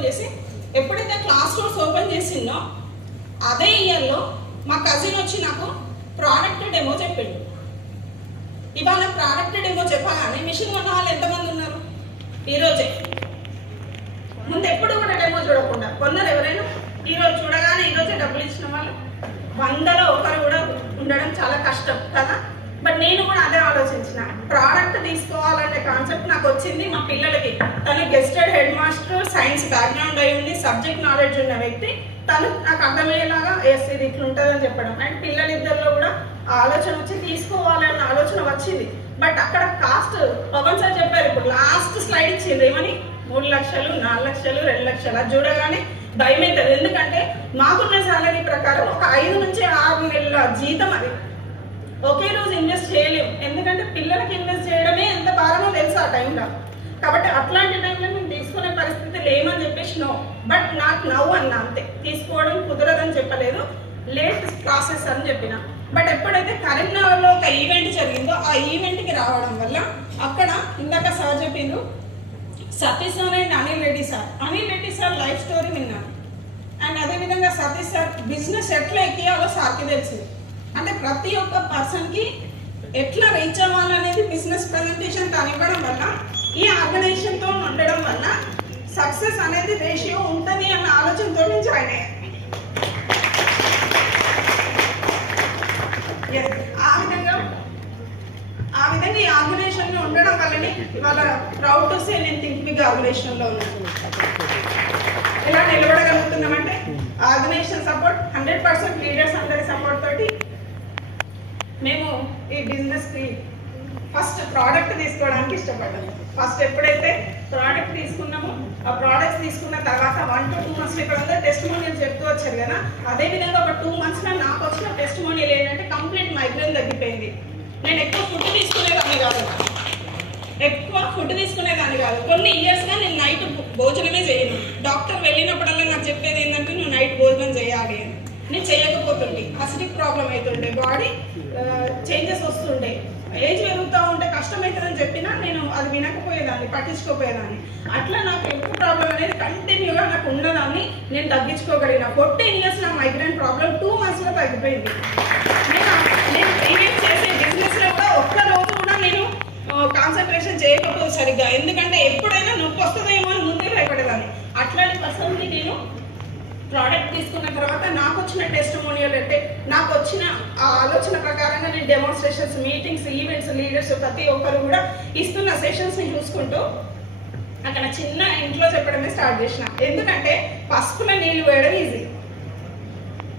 Open చేసి ఎప్పుడైతే class rooms open చేసిందో అదే ఇయర్లో మా కజిన్ వచ్చి నాకు ప్రోడక్ట్ డెమో చెప్పిండు. ఇవాళ ప్రోడక్ట్ డెమో చెప్పగానే మిషన్ కొన్న వాళ్ళు ఎంతమంది ఉన్నారు? ఈరోజే. ముందు ఎప్పుడు కూడా డెమో చూడకుండా కొన్నారు ఎవరైనా? ఈరోజు చూడగానే ఈరోజే డబ్బులు ఇచ్చిన వాళ్ళు 100లో ఒకరు కూడా ఉండడం చాలా కష్టం కదా. బట్ నేను కూడా అదే ఆలోచించిన, ప్రోడక్ట్ తీసుకోవాలనే కాన్సెప్ట్ నాకు వచ్చింది మా పిల్లలకి. తను గెస్టెడ్ హెడ్ మాస్టర్, సైన్స్ బ్యాక్గ్రౌండ్ అయి ఉండి సబ్జెక్ట్ నాలెడ్జ్ ఉన్న వ్యక్తి, తను నాకు అర్థమయ్యేలాగా ఎస్ ఇది ఇట్లా ఉంటుందని చెప్పడం. అండ్ పిల్లలిద్దరిలో కూడా ఆలోచన వచ్చి తీసుకోవాలన్న ఆలోచన వచ్చింది. బట్ అక్కడ కాస్ట్ పవన్ సార్ చెప్పారు, ఇప్పుడు లాస్ట్ స్లైడ్ ఇచ్చింది ఏమని 3 లక్షలు 4 లక్షలు 2 లక్షలు. అది చూడగానే భయం అవుతుంది. ఎందుకంటే మాకున్న సాలరీ ప్రకారం ఒక 5 నుంచి 6 నెలల జీతం అది ఒకే రోజు ఇన్వెస్ట్ చేయలేము. ఎందుకంటే పిల్లలకి ఇన్వెస్ట్ చేయడమే ఎంత భారమో తెలుసు ఆ టైంలో. కాబట్టి అట్లాంటి టైంలో మేము తీసుకునే పరిస్థితి లేమని చెప్పేసి నో. బట్ నాకు నవ్వు అన్న అంతే, తీసుకోవడం కుదరదని చెప్పలేదు, లేట్ ప్రాసెస్ అని చెప్పిన. బట్ ఎప్పుడైతే కరీంనగర్లో ఒక ఈవెంట్ జరిగిందో ఆ ఈవెంట్కి రావడం వల్ల అక్కడ ఇందాక సార్ చెప్పిండు Satish sir and Anil Reddy sir life story విన్నాను. అండ్ అదేవిధంగా సతీష్ సార్ బిజినెస్ ఎట్లా ఎక్కియాలో సార్కి తెలుసు. అంటే ప్రతి ఒక్క పర్సన్కి ఎట్లా రీచ్ అవ్వాలనేది బిజినెస్ ప్రజెంటేషన్ తను ఇవ్వడం వల్ల, ఈ ఆర్గనైజేషన్తో ఉండడం వల్ల సక్సెస్ అనేది రేషియో ఉంటుంది అన్న ఆలోచనతో నేను జాయిన్ అయ్యాను. ఆ విధంగా ఈ ఆర్గనైజేషన్లో ఉండడం వల్లనే ఇవాళ ప్రౌడ్ టు సే నేను థింక్ బిగ్ ఆర్గనైజేషన్లో ఉన్నాను. ఎలా నిలబడగలుగుతున్నామంటే ఆర్గనైజేషన్ సపోర్ట్, 100% లీడర్స్ అందరి సపోర్ట్ తోటి మేము ఈ బిజినెస్కి ఫస్ట్ ప్రోడక్ట్ తీసుకోవడానికి ఇష్టపడ్డాము. ఫస్ట్ ఎప్పుడైతే ప్రోడక్ట్ తీసుకున్నామో ఆ ప్రోడక్ట్స్ తీసుకున్న తర్వాత 1 to 2 months ఇక్కడ ఉందో టెస్టిమోనియల్ చెప్తూ వచ్చారు కదా. అదేవిధంగా ఒక 2 monthsలో నాకు వచ్చిన టెస్టిమోనియల్ ఏంటంటే కంప్లీట్ మైగ్రేన్ తగ్గిపోయింది. నేను ఎక్కువ ఫుడ్ తీసుకునేదాన్ని కాదు, కొన్ని ఇయర్స్గా నేను నైట్ భోజనమే చేయను. డాక్టర్ వెళ్ళినప్పుడల్లా నాకు చెప్పేది ఏంటంటే నువ్వు నైట్ భోజనం చేయాలి అని. నేను చేయకపోతుండే, అసిడిక్ ప్రాబ్లం అవుతుండే, బాడీ చేంజెస్ వస్తుండే, ఏజ్ పెరుగుతూ ఉంటే కష్టమవుతుందని చెప్పినా నేను అది వినకపోయేదాన్ని, పట్టించుకోపోయేదాన్ని. అట్లా నాకు హెల్త్ ప్రాబ్లం అనేది కంటిన్యూగా నాకు ఉన్నదాన్ని నేను తగ్గించుకోగలిగిన. 14 years నా మైగ్రేన్ ప్రాబ్లం 2 monthsలో తగ్గిపోయింది. నేను ప్రీవియస్ చేసే బిజినెస్లో కూడా ఒక్క రోజు కూడా నేను కాన్సన్ట్రేషన్ చేయకపోతే సరిగ్గా, ఎందుకంటే ఎప్పుడైనా నొప్పి వస్తుందేమో అని ముందే భయపడేదాన్ని. అట్లాంటి పర్సన్కి నేను ప్రోడక్ట్ తీసుకున్న తర్వాత నాకు వచ్చిన టెస్టిమోనియల్ అంటే నాకు వచ్చిన ఆ ఆలోచన ప్రకారంగా నేను డెమోన్స్ట్రేషన్స్, మీటింగ్స్, ఈవెంట్స్, లీడర్స్ ప్రతి ఒక్కరు కూడా ఇస్తున్న సెషన్స్ని చూసుకుంటూ అక్కడ చిన్న ఇంట్లో చెప్పడమే స్టార్ట్ చేసిన. ఎందుకంటే పసుపులో నీళ్ళు వేయడం ఈజీ,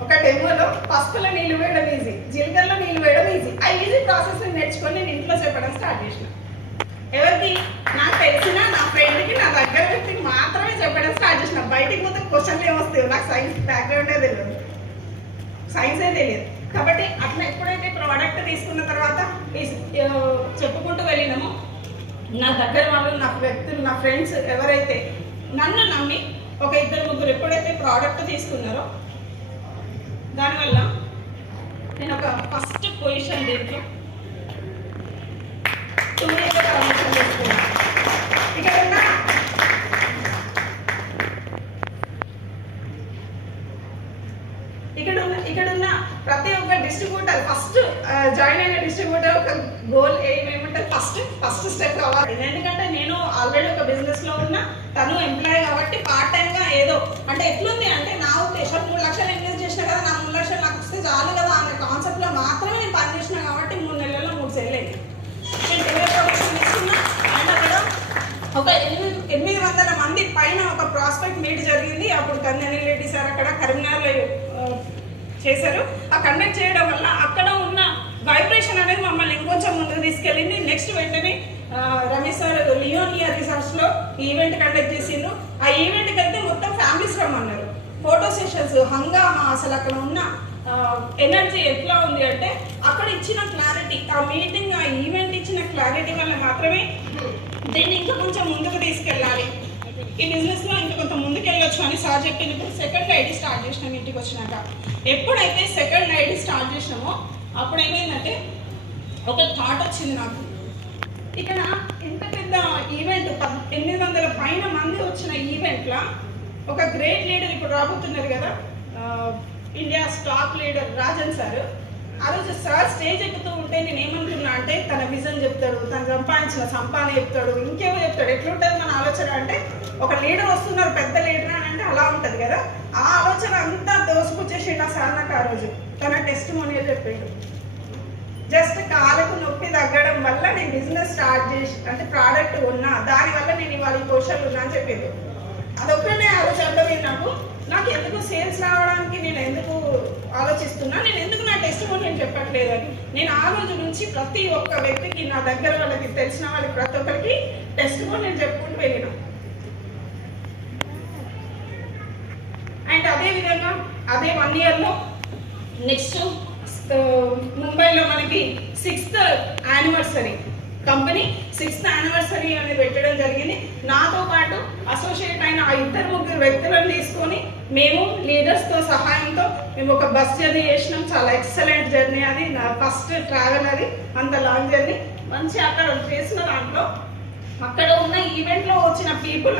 ఒక డెమోలో పసుపులో నీళ్ళు వేయడం ఈజీ, జీలకర్రలో నీళ్ళు వేయడం ఈజీ. ఆ ఈజీ ప్రాసెస్ నేర్చుకొని నేను ఇంట్లో చెప్పడం స్టార్ట్ చేసిన. ఎవరికి? నాకు తెలిసిన నా ఫ్రెండ్కి, నా దగ్గర వ్యక్తికి మాత్రమే చెప్పడం స్టార్ట్ చేసిన. బయటికి పోతే క్వశ్చన్లు ఏమొస్తాయో, నాకు సైన్స్ బ్యాక్గ్రౌండే తెలియదు, సైన్సే తెలియదు. కాబట్టి అట్లా ఎప్పుడైతే ప్రోడక్ట్ తీసుకున్న తర్వాత చెప్పుకుంటూ వెళ్ళినామో నా దగ్గర వాళ్ళు, నా వ్యక్తులు, నా ఫ్రెండ్స్ ఎవరైతే నన్ను నమ్మి ఒక 2-3 ఎప్పుడైతే ప్రోడక్ట్ తీసుకున్నారో దానివల్ల నేను ఒక ఫస్ట్ పొజిషన్ దీంట్లో 2 days ప్రమోషన్ చేసుకున్నాను. ఇక్కడున్న ప్రతి ఒక్క డిస్ట్రిబ్యూటర్, ఫస్ట్ జాయిన్ అయిన డిస్ట్రిబ్యూటర్ ఒక గోల్ ఏమేమంటే ఫస్ట్ స్టెప్ కావాలి. ఎందుకంటే నేను ఆల్రెడీ ఒక బిజినెస్లో ఉన్నా, తను ఎంప్లాయ్ కాబట్టి పార్ట్ టైంగా ఏదో అంటే ఎట్లుంది అంటే నా ఉద్దేశం 3 లక్షలు ఇన్వెస్ట్ చేసిన కదా, నా 3 లక్షలు నాకు వస్తే చాలు కదా అనే కాన్సెప్ట్లో మాత్రమే నేను పనిచేసిన. కాబట్టి 3 నెలల్లో 3 సెల్ అయింది. నేను డెలివరీ ప్రొడక్షన్ ఇస్తున్నా. అండ్ అక్కడ ఒక 800 మంది పైన ఒక ప్రాస్పెక్ట్ మీట్ జరిగింది. అప్పుడు అనిల్ రెడ్డి సార్ అక్కడ కరీంనగర్లో చేశారు. ఆ కండక్ట్ చేయడం వల్ల అక్కడ ఉన్న వైబ్రేషన్ అనేది మమ్మల్ని ఇంకొంచెం ముందుకు తీసుకెళ్ళింది. నెక్స్ట్ వెంటనే రమేష్ సార్ లియోనియా రిసార్ట్స్లో ఈవెంట్ కండక్ట్ చేసిండ్రు. ఆ ఈవెంట్కి వెళ్తే మొత్తం ఫ్యామిలీస్ రమ్మన్నారు. ఫోటో సెషన్స్, హంగామా, అసలు అక్కడ ఉన్న ఎనర్జీ ఎట్లా ఉంది అంటే అక్కడ ఇచ్చిన క్లారిటీ, ఆ మీటింగ్, ఆ ఈవెంట్ ఇచ్చిన క్లారిటీ వల్ల మాత్రమే దీన్ని ఇంకా కొంచెం ముందుకు తీసుకెళ్ళాలి, ఈ బిజినెస్లో ఇంకా కొంత ముందుకు వెళ్ళొచ్చు అని సార్ చెప్పినప్పుడు సెకండ్ ఐడి స్టార్ట్ చేసినాం. ఇంటికి వచ్చినాక ఎప్పుడైతే సెకండ్ ఐడి స్టార్ట్ చేసినామో అప్పుడు ఏమైందంటే ఒక థాట్ వచ్చింది నాకు. ఇక్కడ ఇంత పెద్ద ఈవెంట్ 800 పైన మంది వచ్చిన ఈవెంట్లో ఒక గ్రేట్ లీడర్ ఇప్పుడు రాబోతున్నారు కదా, India top leader Rajan sir. ఆ రోజు సార్ స్టేజ్ ఎక్కుతూ ఉంటే నేను ఏమనుకున్నా అంటే తన విజన్ చెప్తాడు, తను సంపాదించిన సంపాదన చెప్తాడు, ఇంకేమో చెప్తాడు. ఎట్లుంటుంది మన ఆలోచన అంటే ఒక లీడర్ వస్తున్నారు, పెద్ద లీడర్ అని అంటే అలా ఉంటుంది కదా. ఆ ఆలోచన అంతా దోసుకొచ్చేసిండు ఆ సార్ నాకు. ఆ రోజు తన టెస్టిమోనియల్ చెప్పాడు. జస్ట్ కాలుకు నొప్పి తగ్గడం వల్ల నేను బిజినెస్ స్టార్ట్ చేసి అంటే ప్రోడక్ట్ ఉన్నా, దానివల్ల నేను ఇవాళ ఈ పొజిషన్లో ఉన్నా అని చెప్పింది. అదొక్కనే ఆ రోజు అర్థమైంది నాకు ఎందుకు సేల్స్ రావడానికి నేను ఎందుకు ఆలోచిస్తున్నా, నేను ఎందుకు నా టెస్టిమోనియల్ చెప్పట్లేదు అని. నేను ఆ రోజు నుంచి ప్రతి ఒక్క వ్యక్తికి, నా దగ్గర వాళ్ళకి, తెలిసిన వాళ్ళకి, ప్రతి ఒక్కరికి టెస్టిమోనియల్ చెప్పుకుంటూ వెళ్ళిన. అండ్ అదేవిధంగా అదే 1 ఇయర్లో నెక్స్ట్ ముంబైలో మనకి 6th anniversary, company 6th anniversary అనేది పెట్టడం జరిగింది. నాతో పాటు అసోసియేట్ అయిన ఆ 2-3 వ్యక్తులను తీసుకొని మేము లీడర్స్తో సహాయంతో మేము ఒక బస్ జర్నీ చేసినాం. చాలా ఎక్సలెంట్ జర్నీ అది, నా ఫస్ట్ ట్రావెల్ అది, అంత లాంగ్ జర్నీ. మంచి అక్కడ చేసిన దాంట్లో అక్కడ ఉన్న ఈవెంట్లో వచ్చిన పీపుల్